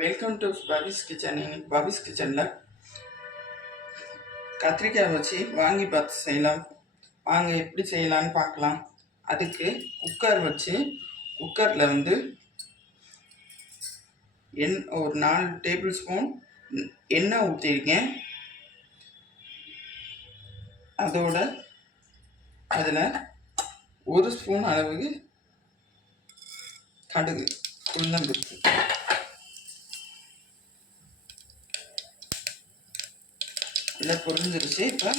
Welcome to பாபிஸ் kitchen. இன்னைக்கு பாபிஸ் கிச்சனில் கத்திரிக்காய் வச்சு வாங்கி பார்த்து செய்யலாம். வாங்க எப்படி செய்யலான்னு பார்க்கலாம். அதுக்கு குக்கர் வச்சு குக்கரில் ஒரு 4 டேபிள் ஸ்பூன் எண்ணெய் ஊற்றிருக்கேன். அதோட அதில் 1 ஸ்பூன் அளவுக்கு கடுகு உளுந்தம்பருப்பு, இதில் பொரிஞ்சிருச்சு. இப்போ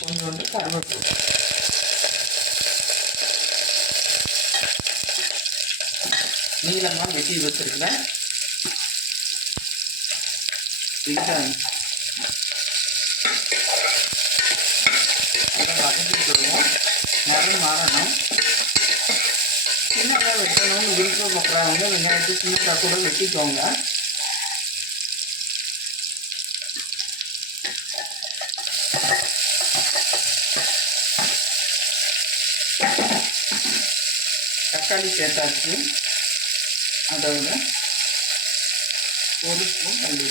கொஞ்சோண்டு கருவேப்பிலை, நீளமாக வெட்டி வச்சிருக்கிறேன் வெங்காயம், அதை வதக்கிட்டுருவோம். நிறம் மாறணும். சின்னதாக வெட்டணும்னு விருப்பப்படுறவங்க வெங்காயத்தை சின்னதாக கூட வெட்டிக்கோங்க. தக்காளி சேர்த்தாச்சு. அதோட 1 ஸ்பூன் மல்லி,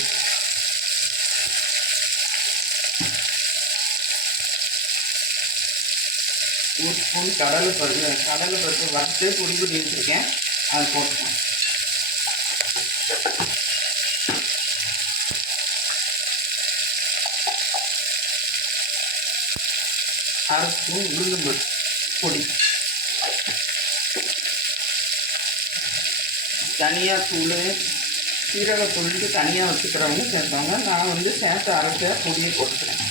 1 ஸ்பூன் கடலைப்பருப்பு வறுத்து பொடி பண்ணி வச்சுருக்கேன், அதை போட்டுக்கலாம். அரை ஸ்பூன் உளுந்தம்பருப்பு பொடி, தனியாத்தூள், சீரகத்தூளுக்கு தனியாக வச்சுக்கிறவங்க சேர்த்தவங்க. நான் சேர்த்து அரைச்ச பொடியை போட்டுக்கிறேன்.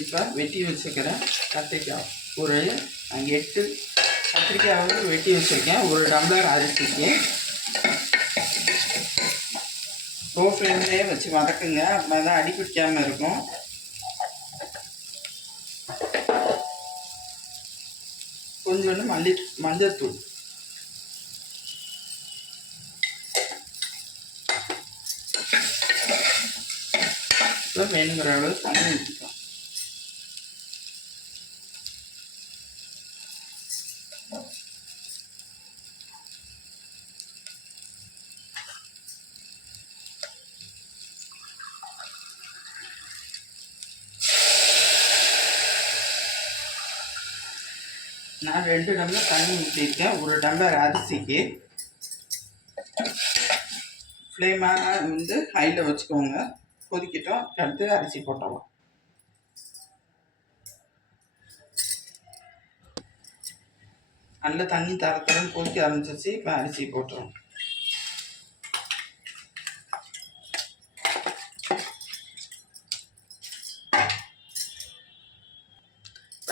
இப்போ வெட்டி வச்சுக்கிற கத்திரிக்காய் ஒரு 8 கத்திரிக்காய் வெட்டி வச்சுருக்கேன். 1 டம்ளர் அரிசிக்கு லோ ஃப்ளேம்லேயே வச்சு வதக்குங்க, அப்போ தான் அடி பிடிக்காமல் இருக்கும். கொஞ்சோண்டு மஞ்சத்தூள், இப்போ வேணுங்கிற அளவு தண்ணி ஊற்றிக்கலாம். நான் 2 டம்ளர் தண்ணி ஊற்றிருக்கேன் 1 டம்ளர் அரிசிக்கு. ஃப்ளேமாக ஹையில் வச்சுக்கோங்க. கொதிக்கட்டும். அடுத்து அரிசி போட்டலாம். நல்ல தண்ணி தரத்துடன் கொதிக்க ஆரம்பிச்சிச்சு. இப்போ அரிசி போட்டுரும்.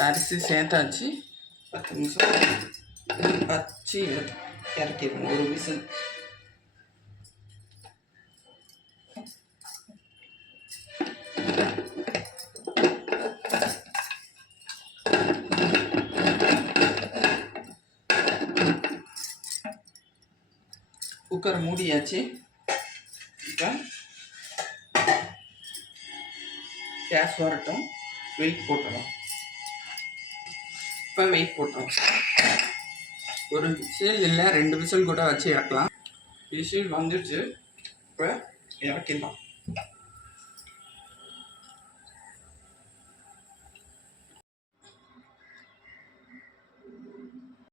அரிசி சேர்த்தாச்சு. 10 நிமிஷம் வச்சு இறக்கிடணும். 1 விசில். குக்கர் மூடியாச்சு. இப்போ கேஸ் வரட்டும். வெயிட் போட்டுடும். இப்போ வெயிட் போட்டோம். 1 விசில் இல்லை 2 விசில் கூட வச்சு இறக்கலாம். விசில் வந்துடுச்சு. இப்போ இறக்கிடலாம்.